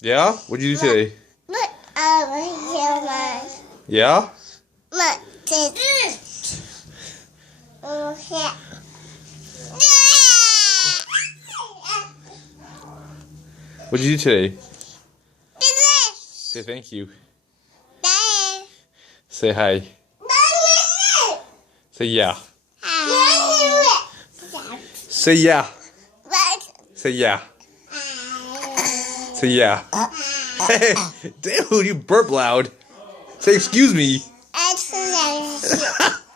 Yeah? What'd you do today? Look over here, Mom. Yeah? Look, this. Over here. What'd you do today? This. Say thank you. This. Say hi. Say yeah. Say yeah. Say yeah. Say yeah. Hey, dude, you burp loud. Say excuse me.